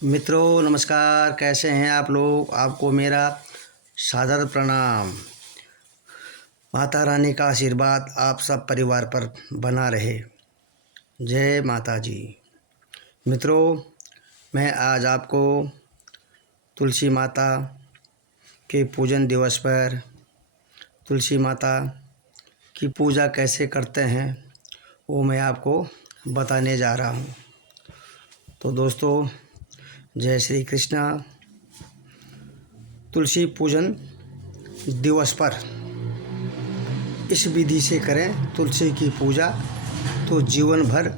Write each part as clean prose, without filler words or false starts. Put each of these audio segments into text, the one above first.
मित्रों नमस्कार, कैसे हैं आप लोग। आपको मेरा सादर प्रणाम। माता रानी का आशीर्वाद आप सब परिवार पर बना रहे। जय माता जी। मित्रों, मैं आज आपको तुलसी माता के पूजन दिवस पर तुलसी माता की पूजा कैसे करते हैं वो मैं आपको बताने जा रहा हूँ। तो दोस्तों, जय श्री कृष्णा। तुलसी पूजन दिवस पर इस विधि से करें तुलसी की पूजा तो जीवन भर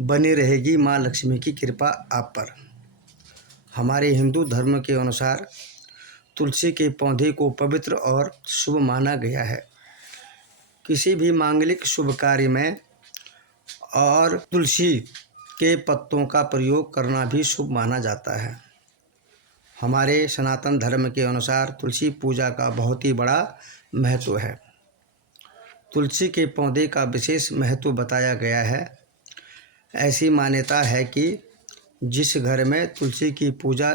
बनी रहेगी माँ लक्ष्मी की कृपा आप पर। हमारे हिंदू धर्म के अनुसार तुलसी के पौधे को पवित्र और शुभ माना गया है। किसी भी मांगलिक शुभ कार्य में और तुलसी के पत्तों का प्रयोग करना भी शुभ माना जाता है। हमारे सनातन धर्म के अनुसार तुलसी पूजा का बहुत ही बड़ा महत्व है। तुलसी के पौधे का विशेष महत्व बताया गया है। ऐसी मान्यता है कि जिस घर में तुलसी की पूजा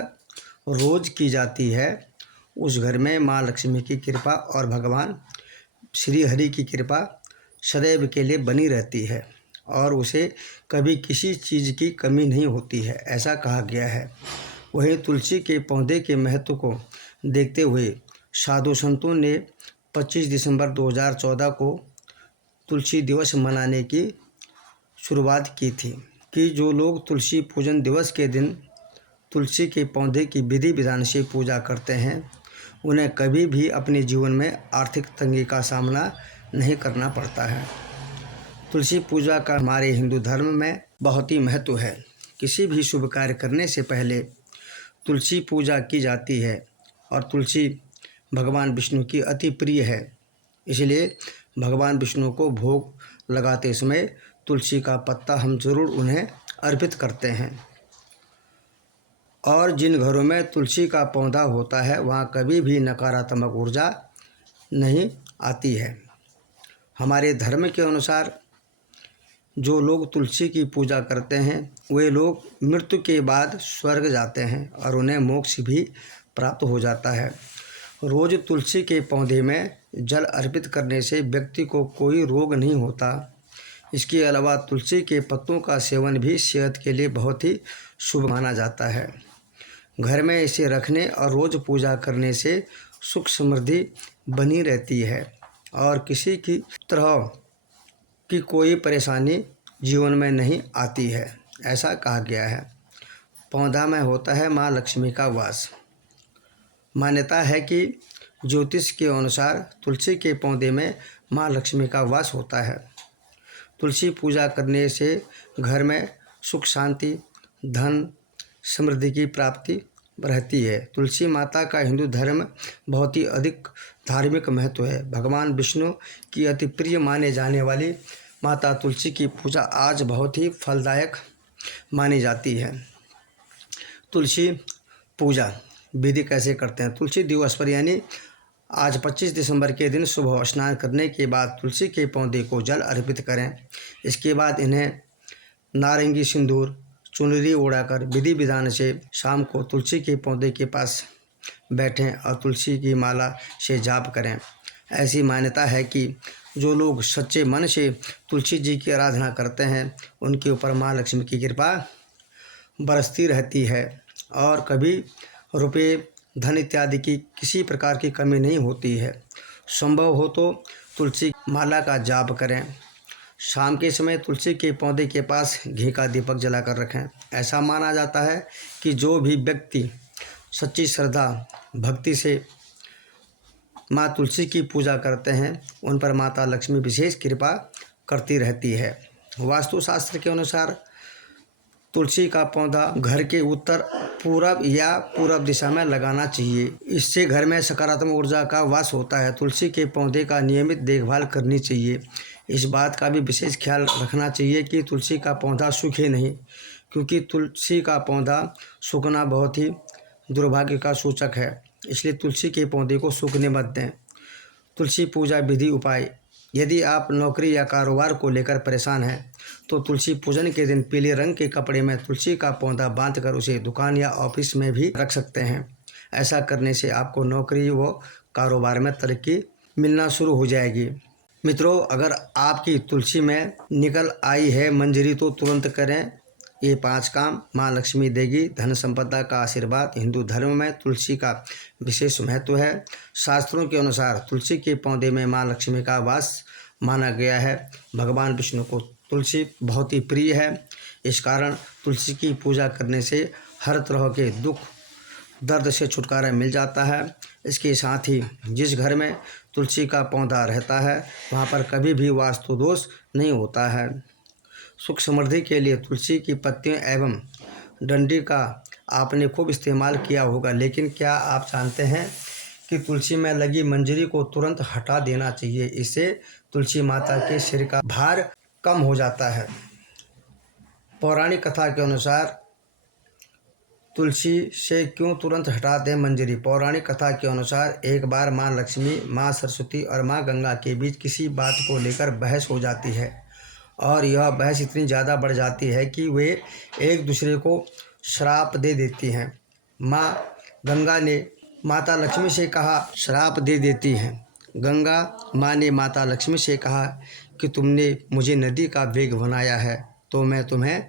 रोज की जाती है उस घर में माँ लक्ष्मी की कृपा और भगवान श्री हरि की कृपा सदैव के लिए बनी रहती है और उसे कभी किसी चीज़ की कमी नहीं होती है, ऐसा कहा गया है। वहीं तुलसी के पौधे के महत्व को देखते हुए साधु संतों ने 25 दिसंबर 2014 को तुलसी दिवस मनाने की शुरुआत की थी कि जो लोग तुलसी पूजन दिवस के दिन तुलसी के पौधे की विधि विधान से पूजा करते हैं उन्हें कभी भी अपने जीवन में आर्थिक तंगी का सामना नहीं करना पड़ता है। तुलसी पूजा का हमारे हिंदू धर्म में बहुत ही महत्व है। किसी भी शुभ कार्य करने से पहले तुलसी पूजा की जाती है और तुलसी भगवान विष्णु की अति प्रिय है, इसलिए भगवान विष्णु को भोग लगाते समय तुलसी का पत्ता हम ज़रूर उन्हें अर्पित करते हैं। और जिन घरों में तुलसी का पौधा होता है वहाँ कभी भी नकारात्मक ऊर्जा नहीं आती है। हमारे धर्म के अनुसार जो लोग तुलसी की पूजा करते हैं वे लोग मृत्यु के बाद स्वर्ग जाते हैं और उन्हें मोक्ष भी प्राप्त हो जाता है। रोज़ तुलसी के पौधे में जल अर्पित करने से व्यक्ति को कोई रोग नहीं होता। इसके अलावा तुलसी के पत्तों का सेवन भी सेहत के लिए बहुत ही शुभ माना जाता है। घर में इसे रखने और रोज़ पूजा करने से सुख समृद्धि बनी रहती है और किसी की तरह की कोई परेशानी जीवन में नहीं आती है, ऐसा कहा गया है। पौधा में होता है माँ लक्ष्मी का वास। मान्यता है कि ज्योतिष के अनुसार तुलसी के पौधे में माँ लक्ष्मी का वास होता है। तुलसी पूजा करने से घर में सुख शांति धन समृद्धि की प्राप्ति रहती है। तुलसी माता का हिंदू धर्म बहुत ही अधिक धार्मिक महत्व है। भगवान विष्णु की अति प्रिय माने जाने वाली माता तुलसी की पूजा आज बहुत ही फलदायक मानी जाती है। तुलसी पूजा विधि कैसे करते हैं। तुलसी दिवस पर यानी आज 25 दिसंबर के दिन सुबह स्नान करने के बाद तुलसी के पौधे को जल अर्पित करें। इसके बाद इन्हें नारंगी सिंदूर चुनरी ओढ़ाकर विधि विधान से शाम को तुलसी के पौधे के पास बैठें और तुलसी की माला से जाप करें। ऐसी मान्यता है कि जो लोग सच्चे मन से तुलसी जी की आराधना करते हैं उनके ऊपर माँ लक्ष्मी की कृपा बरसती रहती है और कभी रुपये धन इत्यादि की किसी प्रकार की कमी नहीं होती है। संभव हो तो तुलसी माला का जाप करें। शाम के समय तुलसी के पौधे के पास घी का दीपक जलाकर रखें। ऐसा माना जाता है कि जो भी व्यक्ति सच्ची श्रद्धा भक्ति से माँ तुलसी की पूजा करते हैं उन पर माता लक्ष्मी विशेष कृपा करती रहती है। वास्तुशास्त्र के अनुसार तुलसी का पौधा घर के उत्तर पूरब या पूरब दिशा में लगाना चाहिए। इससे घर में सकारात्मक ऊर्जा का वास होता है। तुलसी के पौधे का नियमित देखभाल करनी चाहिए। इस बात का भी विशेष ख्याल रखना चाहिए कि तुलसी का पौधा सूखे नहीं, क्योंकि तुलसी का पौधा सूखना बहुत ही दुर्भाग्य का सूचक है। इसलिए तुलसी के पौधे को सूखने मत दें। तुलसी पूजा विधि उपाय। यदि आप नौकरी या कारोबार को लेकर परेशान हैं तो तुलसी पूजन के दिन पीले रंग के कपड़े में तुलसी का पौधा बांधकर उसे दुकान या ऑफिस में भी रख सकते हैं। ऐसा करने से आपको नौकरी व कारोबार में तरक्की मिलना शुरू हो जाएगी। मित्रों, अगर आपकी तुलसी में निकल आई है मंजरी तो तुरंत करें। ये 5 काम माँ लक्ष्मी देगी धन संपदा का आशीर्वाद। हिंदू धर्म में तुलसी का विशेष महत्व है। शास्त्रों के अनुसार तुलसी के पौधे में माँ लक्ष्मी का वास माना गया है। भगवान विष्णु को तुलसी बहुत ही प्रिय है। इस कारण तुलसी की पूजा करने से हर तरह के दुख दर्द से छुटकारा मिल जाता है। इसके साथ ही जिस घर में तुलसी का पौधा रहता है वहाँ पर कभी भी वास्तु दोष नहीं होता है। सुख समृद्धि के लिए तुलसी की पत्तियों एवं डंडी का आपने खूब इस्तेमाल किया होगा, लेकिन क्या आप जानते हैं कि तुलसी में लगी मंजरी को तुरंत हटा देना चाहिए। इससे तुलसी माता के सिर का भार कम हो जाता है। पौराणिक कथा के अनुसार तुलसी से क्यों तुरंत हटा दें मंजरी। पौराणिक कथा के अनुसार एक बार माँ लक्ष्मी, माँ सरस्वती और माँ गंगा के बीच किसी बात को लेकर बहस हो जाती है और यह बहस इतनी ज़्यादा बढ़ जाती है कि वे एक दूसरे को श्राप दे देती हैं। माँ गंगा ने माता लक्ष्मी से कहा श्राप दे देती हैं। गंगा माँ ने माता लक्ष्मी से कहा कि तुमने मुझे नदी का वेग बनाया है तो मैं तुम्हें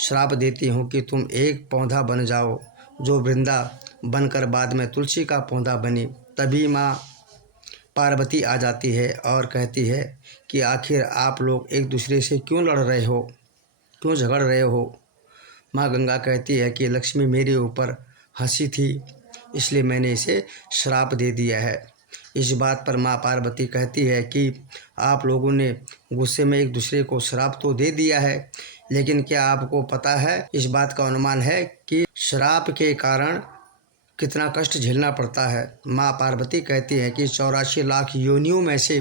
श्राप देती हूँ कि तुम एक पौधा बन जाओ जो वृंदा बनकर बाद में तुलसी का पौधा बनी। तभी माँ पार्वती आ जाती है और कहती है कि आखिर आप लोग एक दूसरे से क्यों लड़ रहे हो, क्यों झगड़ रहे हो। माँ गंगा कहती है कि लक्ष्मी मेरे ऊपर हंसी थी इसलिए मैंने इसे श्राप दे दिया है। इस बात पर माँ पार्वती कहती है कि आप लोगों ने गुस्से में एक दूसरे को श्राप तो दे दिया है, लेकिन क्या आपको पता है, इस बात का अनुमान है कि श्राप के कारण कितना कष्ट झेलना पड़ता है। माँ पार्वती कहती है कि 84 लाख योनियों में से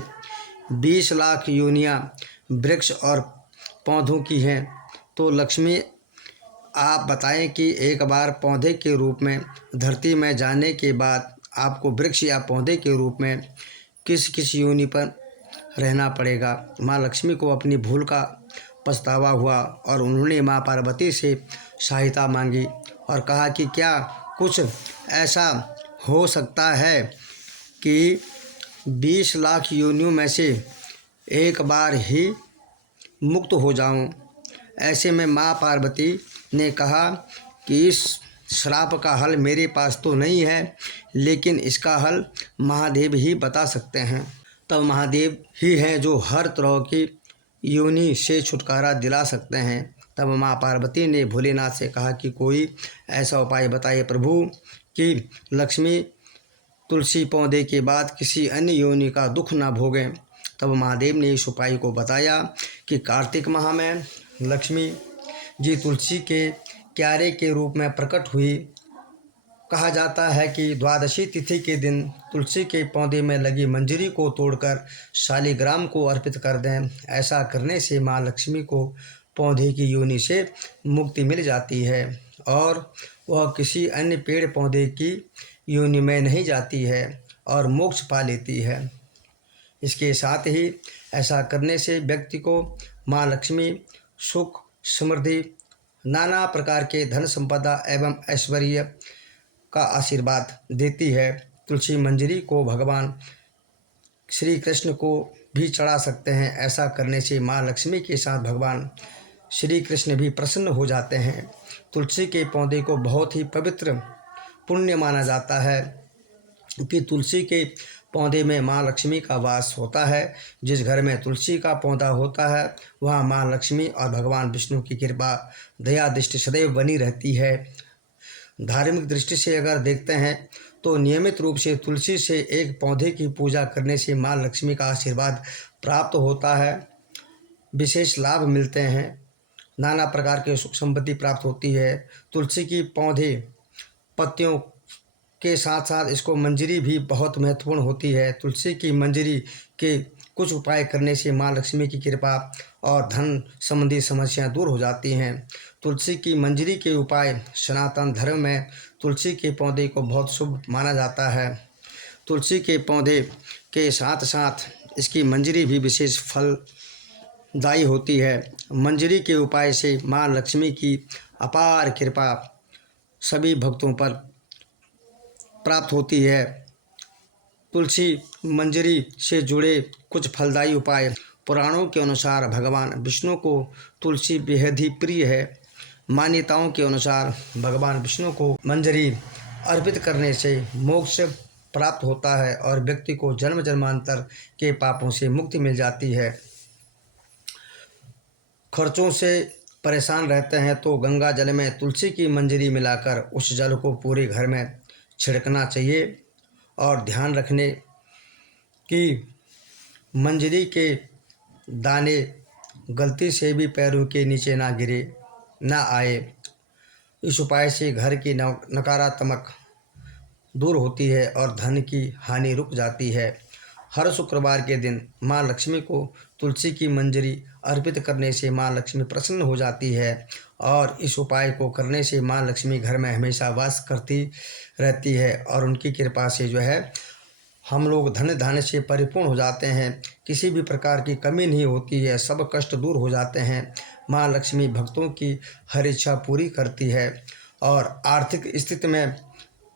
20 लाख योनियाँ वृक्ष और पौधों की हैं। तो लक्ष्मी आप बताएं कि एक बार पौधे के रूप में धरती में जाने के बाद आपको वृक्ष या पौधे के रूप में किस किस योनि पर रहना पड़ेगा। माँ लक्ष्मी को अपनी भूल का पछतावा हुआ और उन्होंने माँ पार्वती से सहायता मांगी और कहा कि क्या कुछ ऐसा हो सकता है कि 20 लाख योनियों में से एक बार ही मुक्त हो जाऊं। ऐसे में माँ पार्वती ने कहा कि इस श्राप का हल मेरे पास तो नहीं है, लेकिन इसका हल महादेव ही बता सकते हैं। तब महादेव ही हैं जो हर तरह की योनि से छुटकारा दिला सकते हैं। तब माँ पार्वती ने भोलेनाथ से कहा कि कोई ऐसा उपाय बताइए प्रभु कि लक्ष्मी तुलसी पौधे के बाद किसी अन्य योनि का दुख ना भोगें। तब महादेव ने इस उपाय को बताया कि कार्तिक माह में लक्ष्मी जी तुलसी के क्यारे के रूप में प्रकट हुई। कहा जाता है कि द्वादशी तिथि के दिन तुलसी के पौधे में लगी मंजरी को तोड़कर शालिग्राम को अर्पित कर दें। ऐसा करने से माँ लक्ष्मी को पौधे की योनि से मुक्ति मिल जाती है और वह किसी अन्य पेड़ पौधे की योनि में नहीं जाती है और मोक्ष पा लेती है। इसके साथ ही ऐसा करने से व्यक्ति को माँ लक्ष्मी सुख समृद्धि नाना प्रकार के धन संपदा एवं ऐश्वर्य का आशीर्वाद देती है। तुलसी मंजरी को भगवान श्री कृष्ण को भी चढ़ा सकते हैं। ऐसा करने से माँ लक्ष्मी के साथ भगवान श्री कृष्ण भी प्रसन्न हो जाते हैं। तुलसी के पौधे को बहुत ही पवित्र पुण्य माना जाता है कि तुलसी के पौधे में माँ लक्ष्मी का वास होता है। जिस घर में तुलसी का पौधा होता है वहाँ माँ लक्ष्मी और भगवान विष्णु की कृपा दया दृष्टि सदैव बनी रहती है। धार्मिक दृष्टि से अगर देखते हैं तो नियमित रूप से तुलसी से एक पौधे की पूजा करने से माँ लक्ष्मी का आशीर्वाद प्राप्त होता है, विशेष लाभ मिलते हैं, नाना प्रकार के सुख संपत्ति प्राप्त होती है। तुलसी की पौधे पत्तियों के साथ साथ इसको मंजरी भी बहुत महत्वपूर्ण होती है। तुलसी की मंजरी के कुछ उपाय करने से माँ लक्ष्मी की कृपा और धन संबंधी समस्याएं दूर हो जाती हैं। तुलसी की मंजरी के उपाय सनातन धर्म में तुलसी के पौधे को बहुत शुभ माना जाता है। तुलसी के पौधे के साथ साथ इसकी मंजरी भी विशेष फलदायी होती है। मंजरी के उपाय से माँ लक्ष्मी की अपार कृपा सभी भक्तों पर प्राप्त होती है। तुलसी मंजरी से जुड़े कुछ फलदायी उपाय। पुराणों के अनुसार भगवान विष्णु को तुलसी बेहद ही प्रिय है। मान्यताओं के अनुसार भगवान विष्णु को मंजरी अर्पित करने से मोक्ष प्राप्त होता है और व्यक्ति को जन्म जन्मांतर के पापों से मुक्ति मिल जाती है। खर्चों से परेशान रहते हैं तो गंगा जल में तुलसी की मंजरी मिलाकर उस जल को पूरे घर में छिड़कना चाहिए और ध्यान रखने कि मंजरी के दाने गलती से भी पैरों के नीचे ना गिरे ना आए। इस उपाय से घर की नकारात्मक दूर होती है और धन की हानि रुक जाती है। हर शुक्रवार के दिन माँ लक्ष्मी को तुलसी की मंजरी अर्पित करने से माँ लक्ष्मी प्रसन्न हो जाती है और इस उपाय को करने से माँ लक्ष्मी घर में हमेशा वास करती रहती है और उनकी कृपा से जो है हम लोग धन धान्य से परिपूर्ण हो जाते हैं। किसी भी प्रकार की कमी नहीं होती है, सब कष्ट दूर हो जाते हैं। माँ लक्ष्मी भक्तों की हर इच्छा पूरी करती है और आर्थिक स्थिति में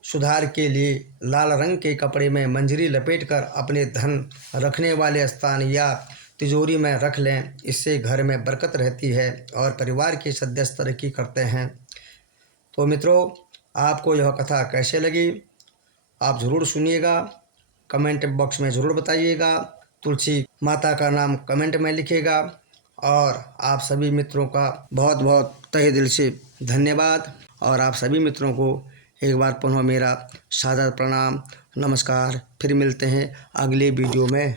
सुधार के लिए लाल रंग के कपड़े में मंजरी लपेटकर अपने धन रखने वाले स्थान या तिजोरी में रख लें। इससे घर में बरकत रहती है और परिवार के सदस्य तरक्की करते हैं। तो मित्रों, आपको यह कथा कैसे लगी आप ज़रूर सुनिएगा, कमेंट बॉक्स में ज़रूर बताइएगा। तुलसी माता का नाम कमेंट में लिखिएगा और आप सभी मित्रों का बहुत बहुत तहे दिल से धन्यवाद और आप सभी मित्रों को एक बार पुनः मेरा सादर प्रणाम, नमस्कार। फिर मिलते हैं अगले वीडियो में।